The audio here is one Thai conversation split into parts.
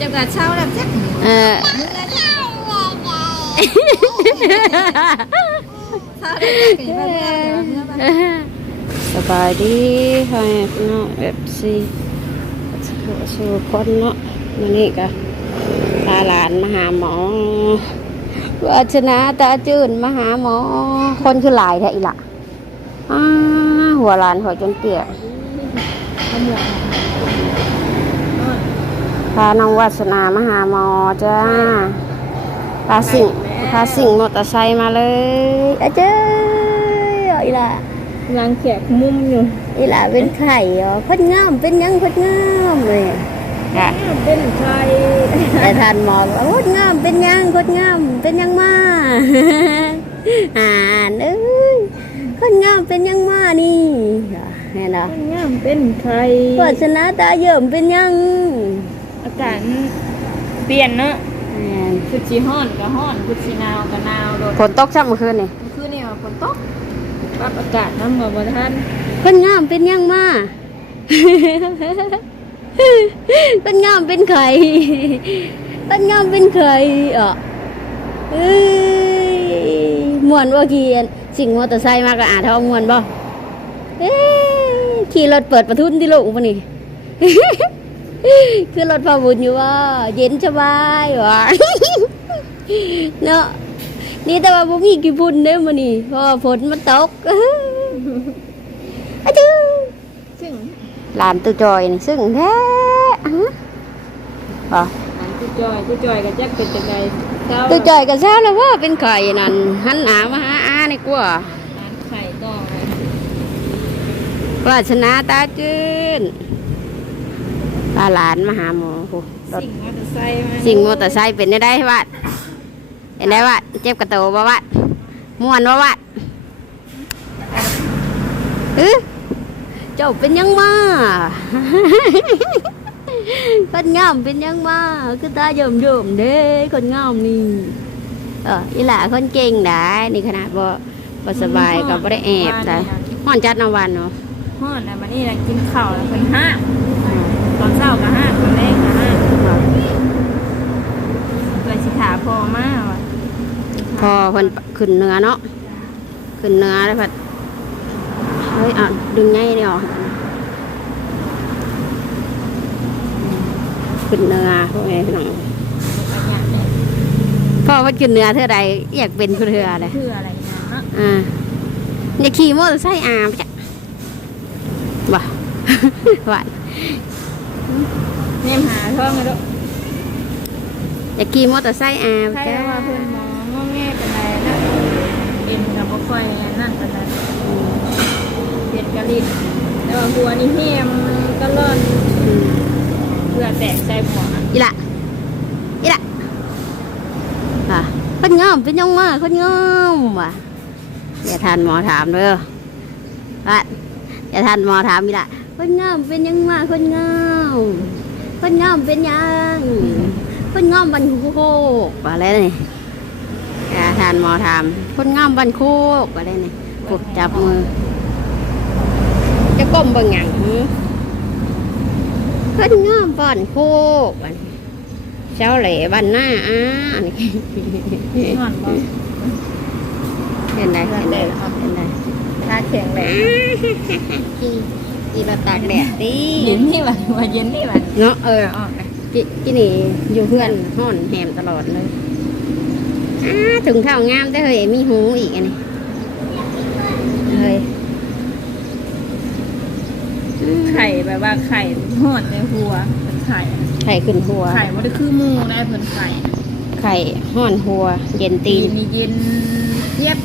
จังหวัดเช้าแล้วจักเออเช้าแล้วจักเออสบายดีค่ะพี่น้องเอฟซีสู่คนเนาะวันนี้ก็พาหลานมาหาหมอวัชนะตาจืนมาหาหมอ คนคือหลายแท้อีละหัวหลานหัวจนเปียกขมวดพาน้องวัสนามาหาหมอจ้าพาสิ่งพาสิ่งมอเตอร์ไซค์มาเลยอาเจ้ยอีหละนางแขกมุมอยู่อีหละเป็นไข่เหรอพดงามเป็นหยังพดงามเลยค่ะเป็นใครแต่ท่านหมอบอกว่าพดงามเป็นหยังพดงามเป็นหยังมาอ่านเอ้ยพดงามเป็นหยังมานี่เห็นเหรอเป็นย่ามเป็นใครวาสนาตาเยิ่มเป็นหยัง อากาศเปลี่ยนเนาะแม่นคือจีฮ้อนก็ฮ้อนคือจีหนาวก็หนาวโดดฝนตกช่ำเมื่อคืนนี่คือเนี่ยฝนตกปรับอากาศน้ำกับบ่ทันพดงามเป็นหยังมาเป็นงามเป็นไข่เป็นงามเป็นไข่อะเอ้ยม่วนว่าขี่อันสิ่งมอเตอร์ไซค์มากระอาเท่าม่วนบ่เอ้ยขี่รถเปิดประทุนที่ลงปะนี่ คือรถพาบุญอยู่ว่า เย็นสบายวะเนาะนี่แต่ว่าบ่มีกี่พุ่นเด้อมื้อนี้เพราะว่าฝนมันตกอะจื้อซึ่งหลานตัวจอยนี่ซึ่งแท้อะฮะบ่อันตู้จอยตู้จอยก็จักเป็นจังไดเช้าตัวจอยก็ทราบแล้วว่าเป็นไข่นั่นหันหนามาหาอานี่กว่าร้านไข่ก็ไว้ปรารถนาตาจืน พาหลานมาหาหมอโหรถสิ่งมอเตอร์ไซค์มาสิ่งมอเตอร์ไซค์เป็นได้ได้วัดเห็นได้วัดเจ็บกระโตบ่วัดม่วนบ่วัดเออเจ้าเป็นยังมาคนงามเป็นยังมาคือตาเยิมเยิมๆเด้คนงามนี่เอออีหล่าคนเก่งได้นี่ขนาดบ่บ่สบายก็บ่ได้แอบได้ฮ้อนจัดนาวันเนาะฮ้อนน่ะมานี่น่ะกินข้าวแล้วเพิ่นห้ามตอนเช้าก็ห้ามตอนแรกก็ห้ามเพื่อสิถาพอมาว่ะพอเพิ่นขึ้นเนื้อเนาะขึ้นเนื้อแล้วพัดเฮ้ยอะดึงไงนี่ออกขึ้นเนื้อพวกนี้พี่น้องประหยัดเนี่ยพ่อเพิ่นขึ้นเนื้อเท่าใดอยากเป็นผู้เทื่อเลยคืออะไรเนี่ยเนาะอ่าอยากขี่มอเตอร์ไซค์อาไปจ้ะบ่ว่า แนมหาท้องเลยลูกอยากขี่มอเตอร์ไซค์อาไปใช่จ้ะว่าเพิ่นหมองอแงเป็นไรนะเป็นกับบ่ค่อยนั่นปานใดเฮ็ดกะลิดแต่ว่าหัวนี่แฮมก็ร้อนอืมเพื่อแตกใจหมอนะอีละอีละอะคนงามเป็นยังมาคนงามว่ะอย่าทานหมอถามเด้อว่าอย่าทานหมอถามอีละ คนงามเป็นยังมาคนงามคนงามเป็นยังคนงามบันโคกว่าอะไรนี่อย่าทานหมอถามคนงามบันโคกว่าอะไรนี่ปลุกจับมือ จะก้มเบางอย่างคนงามบันโคกว่านี่เจ้าเหล่บันหน้าอ้านี่นอนบ่เห็นได้เห็นได้เห็นได้ตาแข็งแรง กีกีเราตากแดดดิเย็นนี่หว่าว่าเย็นนี่หว่าเนาะเออออกนะกิกินี่อยู่เพื่อนห้อนแหมตลอดเลยอ้าถุงเท้างามแต่เฮ้ยมีหูอีกอันนี้เฮ้ยอืมไข่แบบว่าไข่หอดในหัวเป็นไข่ไข่ขึ้นหัว ไข่บ่ได้คือหมูนะเพิ่นไข่ไข่ห้อนหัว เย็นตีน นี่เย็นเทียบ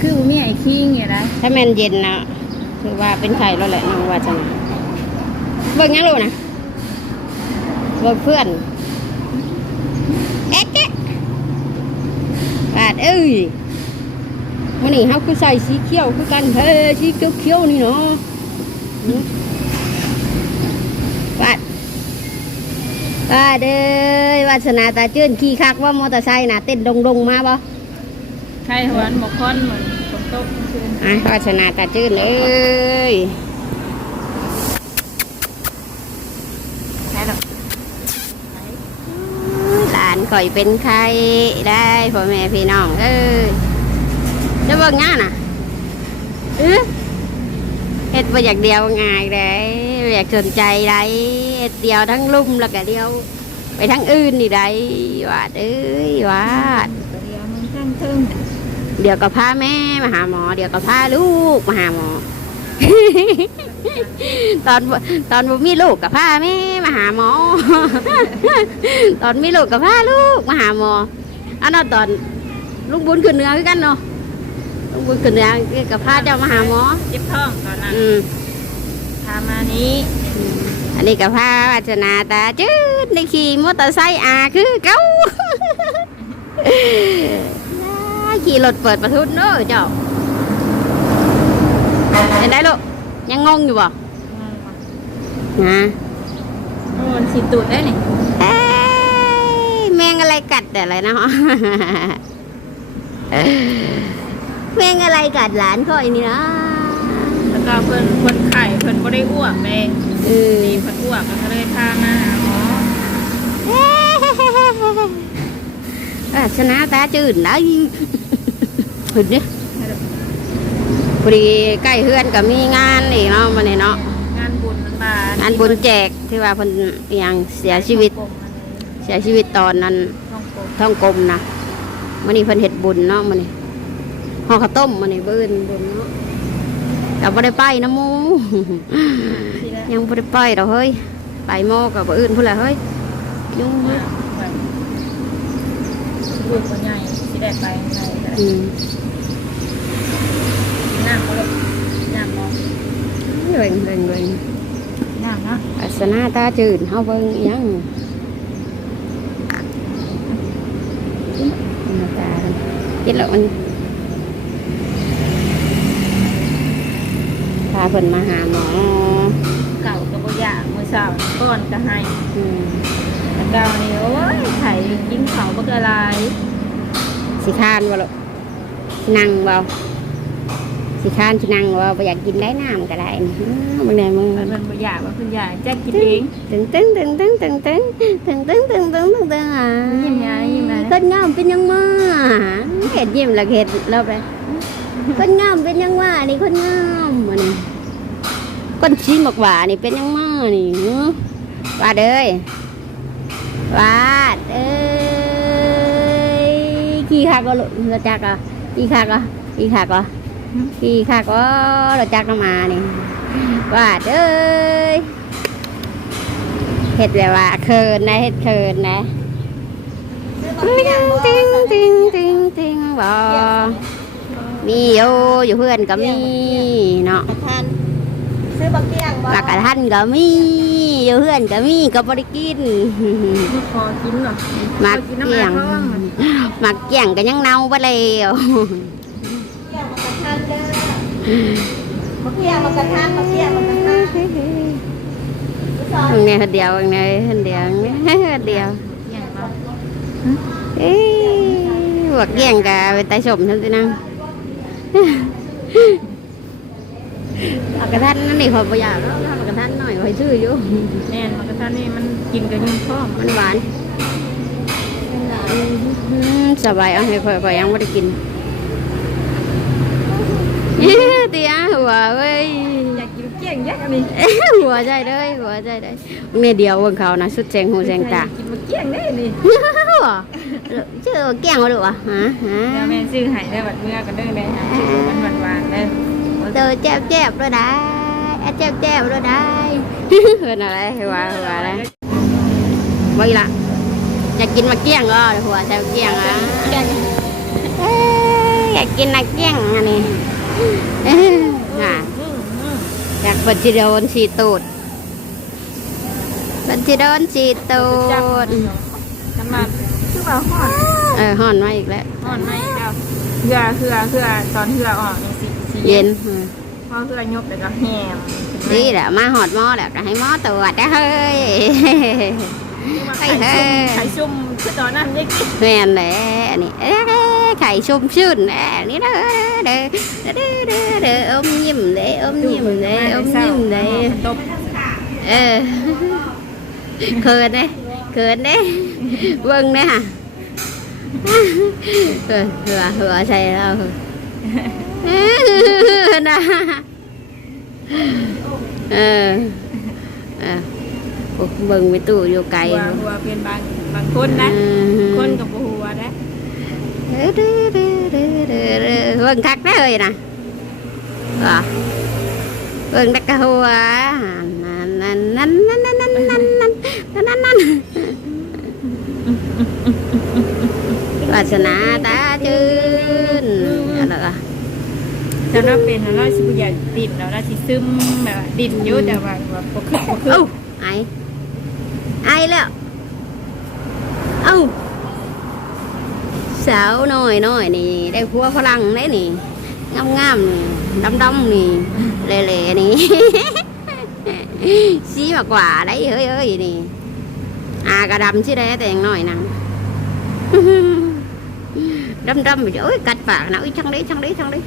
คือบ่มีไอ้คิงอย่างไรถ้าแม่นเย็นนะ ถือว่าเป็นไข่แล้วแหละน้องว่าจังเบิ่งยังลูกนะเบิ่งเพื่อนเอ๊ะเจ๊บาดเอ้ยวันนี้เฮาคือใส่สีเขียวคือกันเฮ้ยสีเขียวเขียวนี่เนาะบาดบาดเอ้ยวาสนาตาเจื้อนขี่คักว่ามอเตอร์ไซค์น่ะเต้นดงดงๆมาบ่ไข่หวนบ่ค่อนเหมือน โต๊ะคือะวาสนาตาจื้นเอ้ยหลานข่อยเป็นใครได้พ่อแม่พี่น้อง เอ้ยจะบอกง่ายนะเออเอ็ดไปอยากเดียวง่ายเลยอยากสนใจไรเอ็ดเดียวทั้งลุ่มแล้วก็เดียว ไปทั้งอื่นนี่ได้วาดเอ้ยวาดเดียวมันทั้งทึ่ง เดี๋ยวก็พาแม่มาหาหมอ เดี๋ยวก็พาลูกมาหาหมอ ตอนบ่ตอนบ่มีลูกกับพาแม่มาหาหมอ ตอนมีลูกกับพาลูกมาหาหมออันนั้นตอนลุงบุญขึ้นเหนือคือกันเนาะลุงบุญขึ้นเหนือกับพาเจ้ามาหาหมอเจ็บท้องตอนนั้นอืมพามานี้ อันนี้กับพาวัฒนาตาจืดในขี่มอเตอร์ไซค์อาคือเก้า ขี่รถเปิดประทุนเด้อเจ้าเห็นได้ลูกยังงงอยู่บ่ฮะมันสีตูดได้นี่เอ้ยแมงอะไรกัดอะไรนะแมงอะไรกัดหลานค่อยนี่นะแล้วก็เพิ่นเพิ่นไข่เพิ่นบ่ได้อ้วกเลยเออนี่เพิ่นอ้วกก็เลยพามาหาหมออะชนะตาจืดได้เห็นดิพอดีใกล้เฮือนก็มีงานนี่เนาะมันนี่เนาะงานบุญมันมางานบุญแจกที่ว่าเพิ่นอิหยังเสียชีวิต เสียชีวิตตอนนั้นท้องกลมท้องกลมนะมันนี่เพิ่นเฮ็ดบุญเนาะมันนี่ห่อข้าวต้มมันนี่เบิ้นบุญเนาะแต่บ่ได้ไปนะหมูสิได้ยังบ่ได้ไปดอกเฮ้ยไปโมกับบ่อื่นพุ่นละเฮ้ยยุ่งเฮ้ยลูกคนใหญ่สิได้ไปไหนก็ได้อืม น้ำก็เลยน้ำมองเร่งเร่งเร่งน้ำเนาะอัศนาตาจืดเฮาเบิ่งอิหยังหน้าตาเฮ็ดแล้วมันพาเพิ่นมาหาหมอเก่าก็บ่ยากมื้อเช้าก้อนก็ให้อืมแต่เก่านี่โอ้ยไข่กินเขาวบ่กระลายสิคานบ่ลูกนั่งบ่ สิคานสินั่งบ่บ่อยากกินได้น้ำก็ได้นะมึงได้มึงมันมันบ่อยากว่าเพิ่นอยากจะกินเองตึงตึงตึงตึงตึงตึงตึงตึงตึงตึงตึงตึงอะยิ้มไงยิ้มไงคนงามเป็นยังมาเห็ดยิ้มและเห็ดเราไปคนงามเป็นยังว่านี่คนงามอันนี้คนชี้หมกหวานี่เป็นยังมานี่เนาะวาดเอ้ยวาดเอ้ยขี้ขากก็เราจักอะขี้ขากอะขี้ขาก อะขี้ขากก็เราจักก็มานี่วาดเอ้ยเห็ดแบบว่าเคินนะเห็ดเคินนะติงติงติงติงติงบ่มีอยู่อยู่เพื่อนก็มีเนาะท่านซื้อบักเตี้ยงบ่มากระทันก็มีอยู่เพื่อนก็มีก็บ่ได้กินลูกคอกินมากเกี่ยงมักเกี่ยงก็ยังเน่าไปแล้ว เตี้ยงบักกระทันเด้ อบักเตี้ยงบักกระทันบักเตี้ยงบักกระทันสอนตรงนี้คนเดียวตรงนี้คนเดียวคนเดียวอย่างเราเอ้ยบักเกี่ยงก็ไปตายสมทั้งที่นั่งมักกระทันนั่นนี่พอประหยัดแล้วมักกระทันหน่อยคอยซื้ออยู่แน่นมันกระทันนี่มันกินกับยุ่งท้องมันหวานอืมสบายเอาให้ค่อยๆยังไม่ได้กิน เตียหัวเว้ยอยากกินเกี้ยงยักษ์อันนี้หัวใจเลยหัวใจเลยเนี่ยเดียวเบิ่งเขานะสุดแจงหูแจงตากินมาเกี้ยงได้นี่ชื่อว่าแกล้งมาดูวะฮะฮะเดี๋ยวแม่ซื้อให้ได้บัดเมื่อกันเด้อเลยนะชื่อมันหวานๆเด้อเจอแจ๊บแจ๊บด้วยได้อะแจ๊บแจ๊บด้วยได้เป็นอะไรหัวหัวอะไรไม่ละอยากกินมาเกี้ยงก็หัวใจเกี้ยงอะเกี้ยงเอ้ยอยากกินนักเกี้ยงอันนี้เอ้ย น่ะอยากเปิดจีโดนฉีดตูดเปิดจีโดนฉีดตูจับดกันมาคือว่าห่อน เออห่อนมาอีกแล้วห่อนไหมเจ้าเหือเหือเหือตอนเหือออกนี่สิสิเย็นอืมพอเหือยกแล้วก็แหมนี่แหละมาหอดหม้อแหละก็ให้หม้อตรวจได้เฮ้ย ไข่ชุ่มไข่ชุ่มคือตอนนั้นยังกินแม่นแหละอันนี้เอ้ยไข่ชุ่มชื่นแหละนี่เด้อเด้อเด้อเด้อเด้อเด้ออมยิ้มเด้ออมยิ้มเด้ออมยิ้มเด้อตบเออเขินเด้เขินเด้เบิ่งเด้ค่ะเออเหือเหือใช่แล้วเออนะเออเออ โอ้เบิ่งไปตู้อยู่ไกลหัวหัวเป็นบางบางคนนะ คนกับบ่หัวนะเออเด้อเด้อเด้อเด้อเด้อเบิ่งคักได้เลยนะว่ะเบิ่งดักกะหัวนั่นนั่นนั่นนั่นนั่นนั่นนั่นนั่นนั่นนั่นนั่นวาสนาตาจืนอะไรล่ะถ้าเราเป็นแล้วเราสิบ่อยากดินเราเราสิซึมแบบว่าดินอยู่แต่ว่าแบบบ่คือบ่คือเอ้าไอ ai แล้วเอ้าสาวน้อยน้อยนี่ ได้ผัวฝรั่งได้นี่งามงามนี่ดำดำนี่เละเละนี่ xí mà quả đấy ơi ơi nè. À cà đầm chứ đây tiền nồi nè. Đâm đâm rồi ôi cạch bạc nào chăng đấy chăng đấy chăng đấy.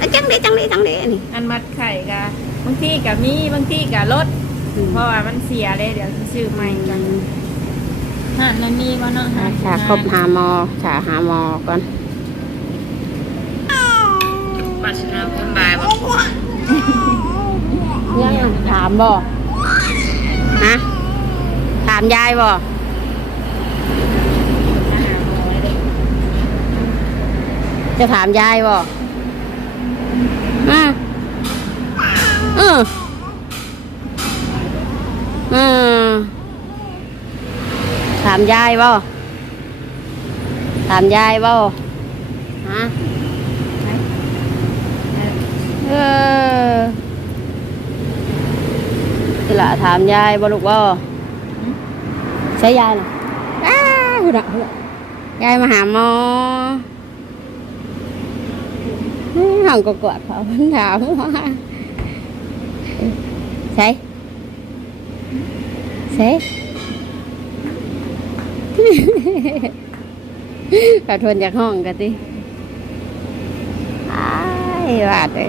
À, chăng đấy chăng đấy chăng đấy cả อันมัดไข่กะบางที่กับมีบางที่กับรถ ดเพราะว่ามันเสียเลยเดี๋ยวสิซื้อใหม่กันหาดมันมีบ่เนาะหาดชาครบหาหมอชาหาหมอก่อนปัสนาคนบายบ่ยังถามบ่ฮะถามยายบ่จะถามยายบ่อืมอืม อืมถามยายบ่ถามยายบ่ฮะเออสิละถามยายบ่ลูกบ่ใช่ยายน่ะอ้าวหุ่นอะหุ่นอะยายมาหาหมออื้อห้องก็กอดเขาเพิ่นถามว่าใช่ ใช่ขอโทษจากห้องกันติอ้ายบาดเลย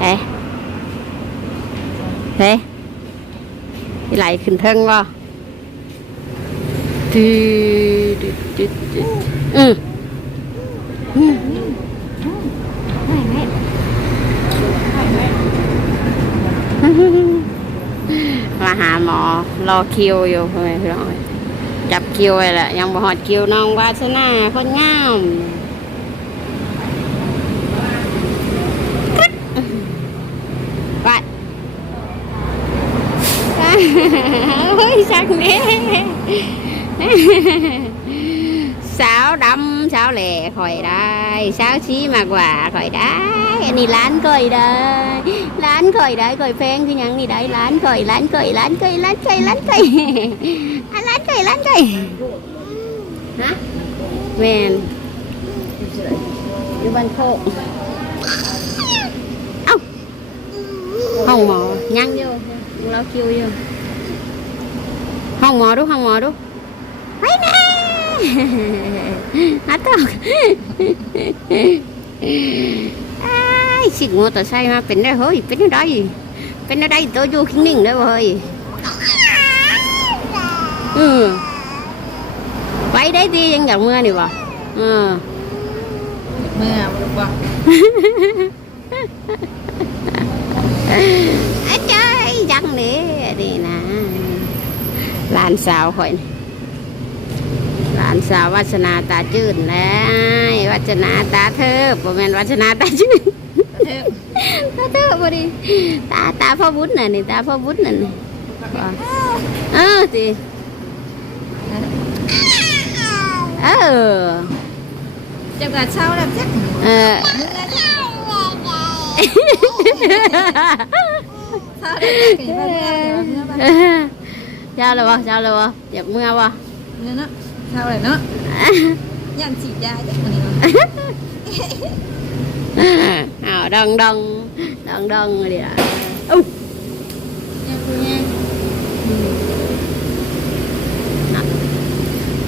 เฮ้เฮ้ไหลขึ้นเทิงบ่ดืดดดดดอืมอืมมา หาหมอ รอคิวอยู่เพื่อนพี่น้องจับคิวไว้แหละยังบ่หอดคิวน้องวาสนาคนงามไปเฮ้ยสักเน่สาวดำสาวแหล่ข่อยได้ สาวชี้มากกว่าข่อยได้อั นนี้ร้านข่อยได้ร้านข่อยได้ข่อยแพงคือยังนี่ได้ร้านข่อยร้านข่อยร้านข่อยร้านข่อยร้านข่อยอะร้านข่อยร้านข่อยฮะแมนอยู่บ้านโคกเอ้าห้องหมอยังอยู่ยังรอคิวอยู่ห้องหมอดูห้องหมอดูไปแน่ฮัตตอก ชิดมอเตอร์ไซค์มาเป็นได้เฮ้ยเป็นได้เป็นได้ตัวอยู่นิ่งได้เฮ้ยอืมไปได้ดียังอยากเมื่อนี่วะอืมเมื่อบ่ไอ้ใจยังนี่นี่นะหลานสาวคอยหลานสาววัชนาตาจืดนะวัชนาตาเธอผมเป็นวัชนาตาจืด ta thơ vô đi. Ta ta phó bút này này ta phó bút này này. Ờ thì ờ. Chụp ờ. là sau làm chắc. Ờ. Sao rồi sao rồi chụp mưa không sao rồi nó nhận chị ra chắc mình à, đần đần. Đần đần rồi đi ạ. Ừ.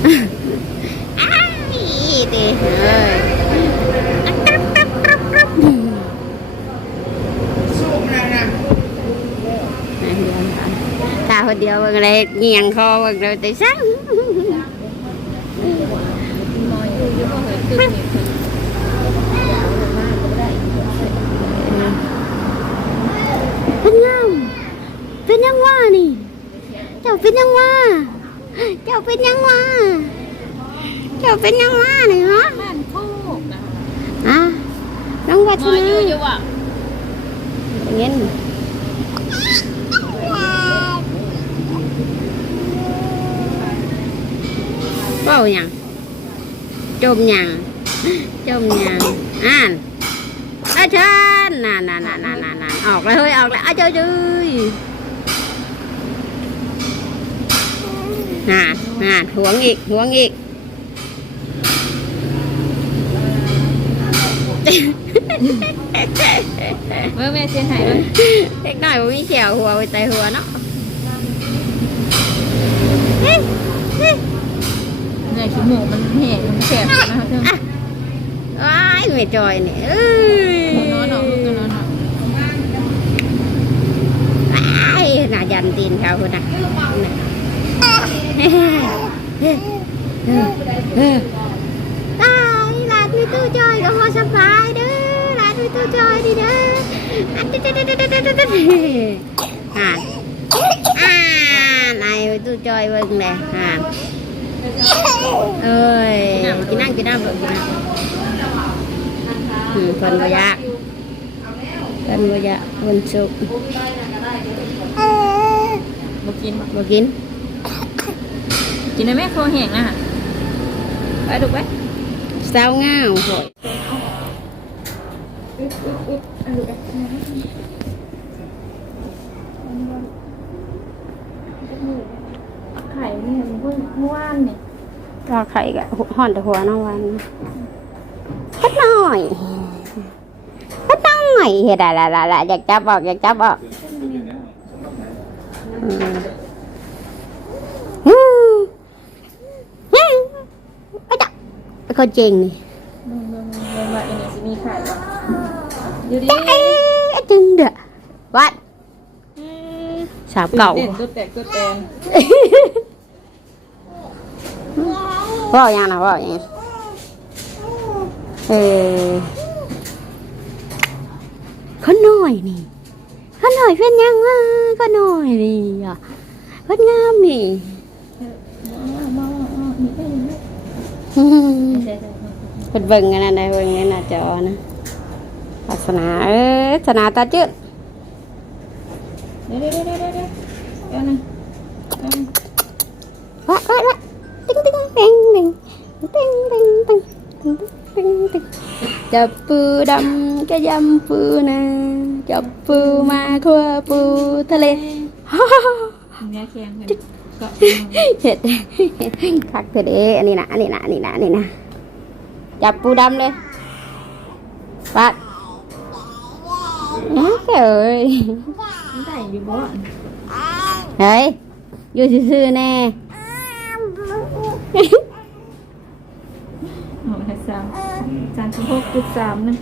đi ơi ta hồi điều bằng đây nhàn kho bằng rồi tới sáng. เป็นยังว่านี่ เจ้าเป็นยังว่า เจ้าเป็นยังว่า เจ้าเป็นยังว่านี่ฮะบ้านโคกนะอะน้องวัฒน้อยนาอยู่อยู่อะเงี้ยเบ้าหยังจมหยังจมหยังอ่านอาจารย์น่นน่นน่นน่นน่นน่นออกเลยเฮ้ยออกเลยอาจารย์เจ้ย น่นน่นหวงอีกหวงอีก เมื่อแม่เชียนหายเลยเล็กน้อยบ่มีเขียวหัวไปใจหัวเนาะเนี่ยขี้หมูมันแห้งมันแสบนะคะเธออะว้ายไม่จอยนี่เอ้ยนอนออกลูกก็นอนออกว้ายน่ายันตีนเขาคนน่ะ ตายหลานมีตู้จอยก็พอสบายเด้อหลานมีตู้จอยดีเด้ออันเด็ดเด็ดเด็ดเด็ดเด็ดอ่านอ่านไอ้ตู้จอยเบิ่งเลยอ่านเอ้ยกินนั่งกินนั่งเบิ่งกินนั่งอืมคนบ่ยากคนบ่ยากคนสุกบ่กินบ่กิน กินได้ไหมคอแห้งอะไปดูไปเศร้าเงาโหยไข่นี่มันเพิ่งเมื่อวานนี่รอไข่กะห่อนแต่หัวน้องวันพัดหน่อยพัดหน่อยเฮ็ดอะไรละละอยากจับออกอยากจับออกอืมอืมอืมไอ้จ๊ะ ไอ้คนจริงนี่เบิ่งเบิ่งเบิ่งว่าอันนี้สิมีขายบ่อยู่ดีเอ๊ะจึงเด้อวัดสาวเก่าเด่นตัวแตกตัวแตงว่าอย่างนะว่าอย่างเออคนน้อยนี่คนน้อยเป็นยังวะคนน้อยนี่อะคนงามนี่ มามามานี่ได้นี่ อืม ใช่ใช่ เพิ่นเบิ่งกันนะในเบิ่งในหน้าจอนะศาสนาเออศาสนาตาจืดเดี๋ยวเดี๋ยวเดี๋ยวเดี๋ยวเดี๋ยวเดี๋ยวนะเดี๋ยวนะวะวะติ๊งติ๊งติ๊งติ๊งติ๊งติ๊งติ๊งติ๊งติ๊งติ๊งจับปูดำก็ยำปูนาจับปูมาคั่วปูทะเลเนื้อแข็ง เห็นก็เห็ดคักเถอะเด้อันนี้นะอันนี้นะอันนี้นะอันนี้นะจับปูดำเลยปัดนะเอ้ยมันได้อยู่บ่เฮ้ยอยู่ซื่อๆแน่หกสามสามสิบหกจุดสามนึง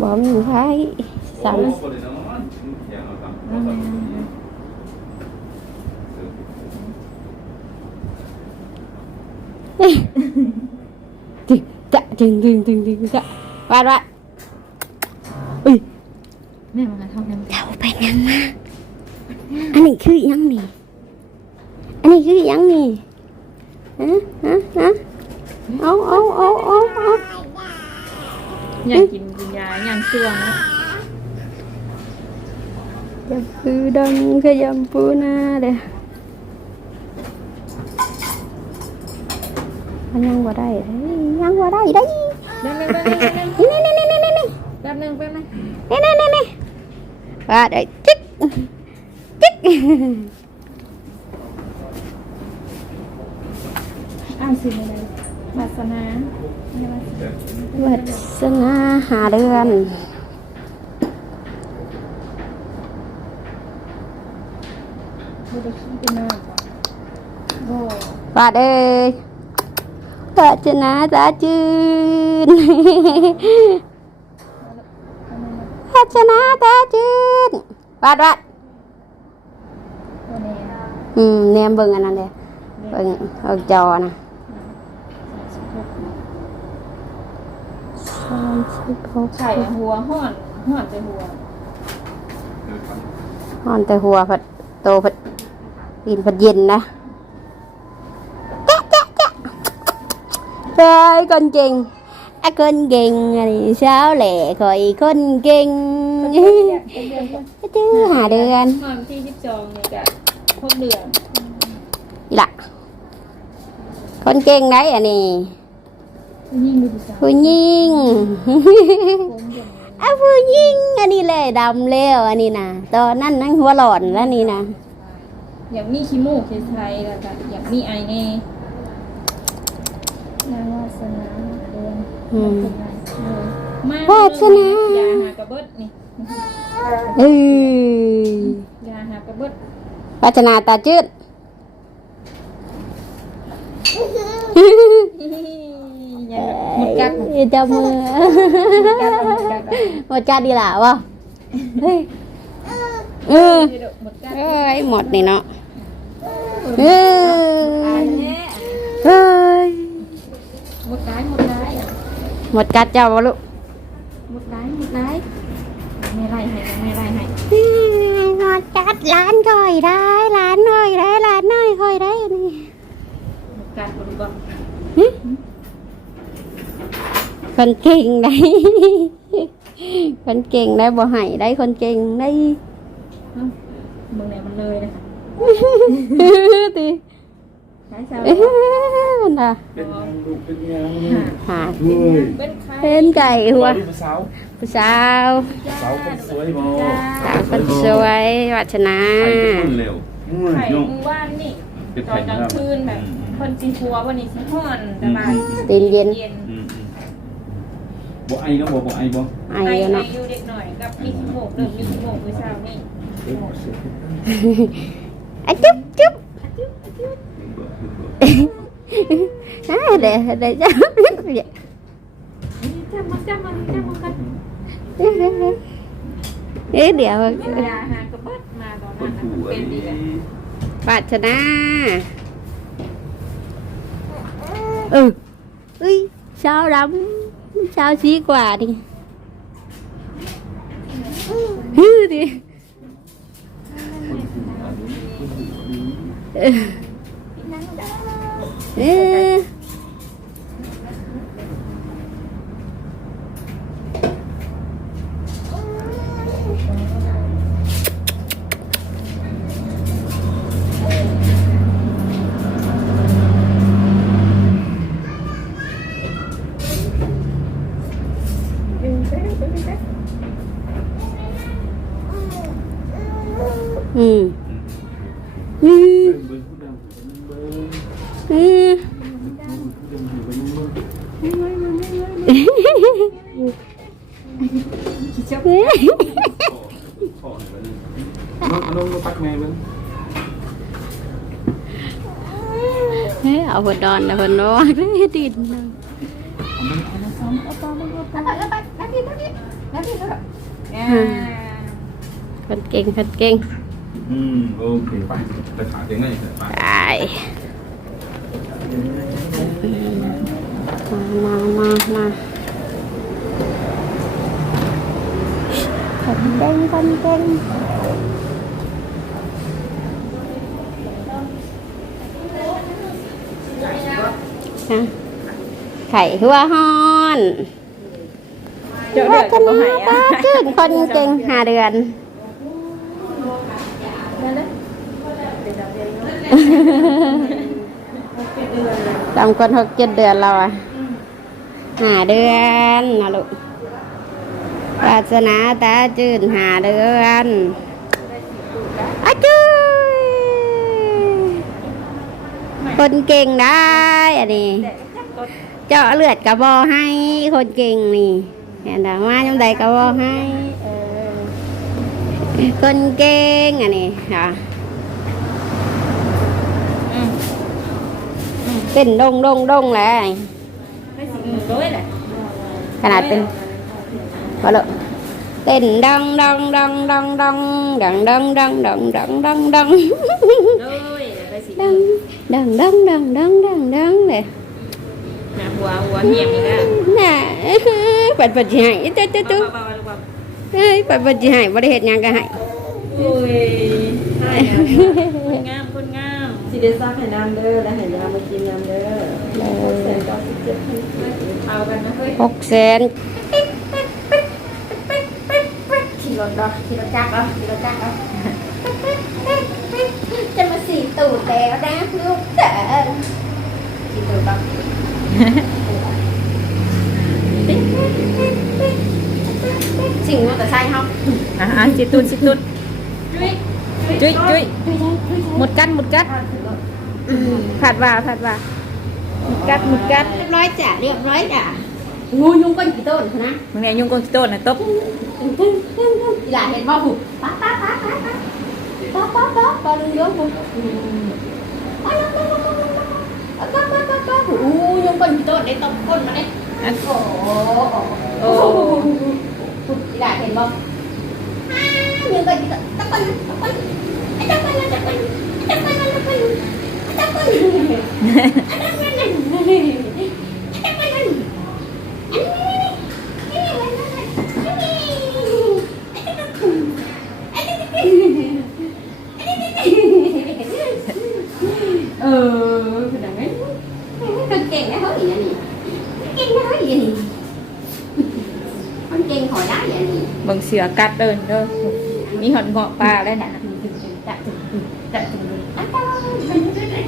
บ่มีไผสาม จึงจะจึงจึงจึงจึงจะวาดวาดอุ้ยแม่มันเท่ากันเจ้าไปยังมาอันนี้คือยังนี่อันนี้คือยังนี่ฮะฮะฮะเอาเอาเอาเอาเอาอยากกินกินยาอยางเชื่องนะจะคือดังขยำปูนาเด้อ มันยังบ่ได้เด้ยยังบ่ได้ได้แป๊บนึงแป๊บนึงแป๊บนึงนี่นี่นี่นี่นี่นี่แป๊บนึงแป๊บนึงนี่นี่นี่นี่ว่าได้จิ๊กจิ๊กอ่านสิอะไรวาสนาไม่วาสนาวัสนาหาเดือนบุตรขี้เป็นมากกว่าโบว่าเอ้ ยวัสนาตาจืนวัสนาตาจืนวาดวาดตัวนี้อืมแนมเบิ่งอันนั้นเด้อเบิ่งเอาจอนะสามสิบหกไข่หัวห่อนห่อนแต่หัวอ่อนแต่หัวผัดโตผัดปีนผัดเย็นนะจ๊ะ เฮ้ยคนเก่งอะคนเก่งอันนี้เช้าแหล่คอยคนเก่งจื้อหาเดือนห่อนที่สิบสองนี่กะครบเดือนอีละคนเก่งได้อันนี้ยิ่งดูดีจังผู้หญิงผมอย่างนี้อะผู้หญิงอันนี้เลยดำแล้วอันนี้นะตอนนั้นนั่งหัวหลอนแล้วนี่นะอยากมีขี้มูกขี้ไทยแล้วก็อยากมีไอแน่นางวาสนาเดื อนอืมมาวาสนา ยาหากระเบิดนี่เออยาหากระเบิดพัฒนาตาจืด ยาหมดกัดเอ้ยเจ้ามือหมดกัดดีล่ะวะเฮ้ยเออหมดกัดเอ้ยหมดนี่เนาะเอ้ยเอ้ยหมดได้หมดได้ หมดกัดเจ้าวะลูกหมดได้หมดได้ไม่ไล่ให้ไม่ไล่ให้หมดกัดร้านก่อยได้ร้านหน่อยได้ร้านหน่อยค่อยได้นี่หมดกัดบ่รู้บ่คนเก่งได้ คนเก่งได้บ่ให้ได้คนเก่งได้เอ้ามึงไหนมันเลยนะตีใช้ชาวเอ้ยน่ะเป็นลูกเป็นยังหาเฮ้ยเป็นใครเป็นไก่หัวลูกสาวผู้สาวสาวคนสวยบ่สาวคนสวยวัฒนาไข่เป็นคนเร็วไข่มือว่านนี่เป็นตอไข่นกลางคืนแบบคนจีทัววันนี้สิฮ้อนแต่บ่ายตีนเย็นเย็นอืมอืมบ่ไอเนาะบ่บ่ไอบ่ไอไอเนาะอยู่เด็กหน่อยกับมีสิบหกเริ่มมีสิบหกมื้อเช้านี่อะจุ๊บจุ๊บอ่าเดี๋ยวเดี๋ยวจะจับมาจับ à, để để cho biết vậy chăm mừng chăm mừng chăm mừng Bạn chân à? Ừ. Ui sao đắm Sao xí quả đi? Hư đi? Yeah. นนะหัวนอนเลยดินนะอ่าคนเก่งคนเก่งอืมโอเคไปไปขาเตียงไหนเถอะไปไปมามามามาคนเก่งคนเก่ง อะไข่หัวฮอนเจ้าเดือดก็บ่ให้ตาอะจืดคนเก่งหาเดือนนั่นแหละจำคนหกเจ็ดเดือนเราอะหาเดือนนะลูกวาสนาตาจืดหาเดือนอาจืย คนเก่งได้อันนี้เจาะเลือดกระบอให้คนเก่งนี่เห็นแต่ว่ายังใดกระบอให้คนเก่งอันนี้ค่ะเป็นดงดงดงเลยขนาดเป็นพอเล้วเต้นดังดังดังดังดังดังดังดังดังดังดังดังดัง đằng đằng đằng đằng đằng đằng nè. Nè quả quả nhẹ nè. Bật bật gì hại? Tớ tớ tớ ấy bật bật gì hại? Vào đây hết nhang cả hại. Ui hai ngam con ngam. Chị đến ra hải nam เด้อและ hải nam มากินน้ำเด้อหกแสนขี่รถดอกขี่รถจักรเอาขี่รถจักรเอา จะมาสีตูดแล้วนะลูกแต่สีตูดบ้างสิ่งมันแต่ใช่ห้องอ่าสีตุนจิตุนจุ้ยจุ้ยหมดกัดหมดกัดผัดว่าผัดว่าหมดกัดหมดกัดเรียบร้อยจ้ะเรียบร้อยจ้ะงูยุงก้นกี่ต้นนะมึงเนี่ยยุงก้นกี่ต้นนะตบหลานเห็นบ่ผูกปั๊บปั๊บปั๊บปั๊บ Pa, pa, pa, parang lobo. Hmm. Anak, pa, pa, pa, pa, pa. Pa, pa, pa, pa. Oo, yung panito, ito, kon, manet. Oo, oo, oo. Ilahin mo. Ah, yung panito, tapal, tapal. Ay, tapal na, tapal. Tapal na, tapal. Tapal. Anak na, na. สือกัดเดินเด้อมีหอนเงาะปลาได้น่ะจะถึงจะถึงอันตราย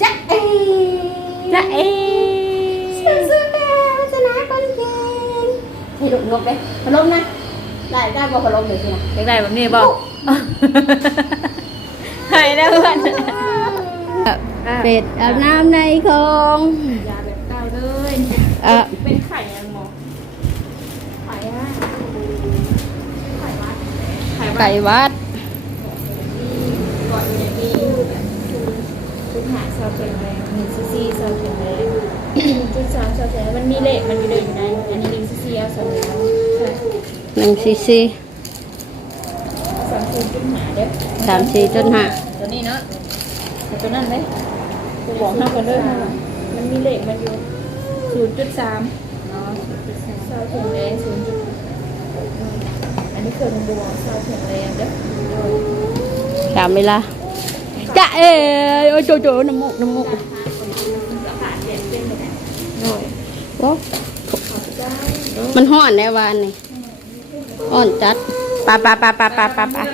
จะเอจะเอสู้ๆนะชนะคนเก่งให้หลบหลบเลยพลมนะได้ได้บอกพลมเลยสินะอยากได้แบบนี้บ่ให้แล้วเพื่อนเป็ดอาบน้ำในคลอง ยาแบบเก่าเลย เออเป็นไข่ยังหมอไข่อะไข่วัดไข่วัดไก่วัดก่อนเนี่ยมีชุดหาเซาแข็งแรงหนึ่งซีซีเซาแข็งแรงชุดสามเซาแข็งแรงมันมีเลขมันมีเลยอยู่ในอันนี้หนึ่งซีซีเอาสองแล้วใช่หนึ่งซีซีสามสี่จุดหาเด้อสามสี่จุดห้าตัวนี้เนาะแต่ตัวนั้นเลยกูบอกห้ากันเลยมันมีเลขมันอยู่ ศูนย์จุดสามเนาะเซาแข็งแรงศูนย์จุดอันนี้เคยมันบวกเซาแข็งแรงเด้อสามเวลาจะเออโอ้ยโจโจน้ำมูกน้ำมูกหน่อยโอ้มันห่อนในวันนี่ห่อนจัดปะปะปะปะปะปะปะ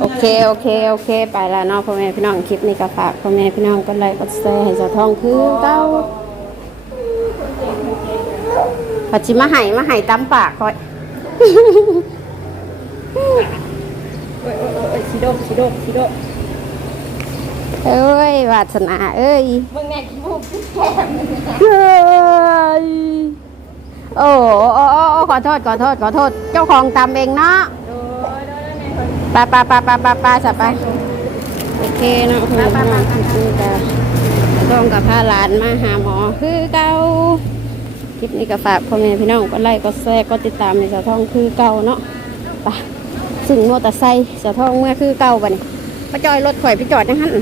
โอเค โอเค โอเค ไปแล้วเนาะพ่อแม่พี่น้องคลิปนี้ก็ฝากพ่อแม่พี่น้องกดไลค์กดแชร์ให้เจ้าทองคือเก้า ปัจจิมาไห้มาไห้ตำปากคอยโอ้ยโอ้ยโอ้ยสีดมสีดมสีดมเอ้ยวาสนาเอ้ยมึงไงขี้มูกแข็งเฮ้ยโอ้โอ้โอ้โอ้ขอโทษขอโทษขอโทษ เจ้าของตำเองเนาะโดยโดยในคนไปไปไปไปไปไปสับไปโอเคเนาะคุณพ่อคือจะต้องกับพาหลานมาหาหมอคือเก่า คลิปนี้ก็ฝากพ่อแม่พี่น้องก็ไลค์ก็แชร์ก็ติดตามในเสาทองคือเก่าเนาะไปซึ่งมอเตอร์ไซค์เสาทองเมื่อคือเก่าปนี่ป้าจอยรถข่อยไปจอดยังหัน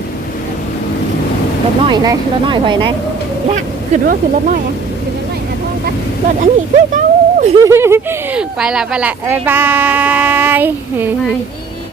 รถน้อยเลยรถน้อยข่อยเลยละขึ้นรถขึ้นรถน้อยอะขึ้นรถน้อยหาทองไปรถอันนี้คือเก่าไปละไปละบ๊ายบาย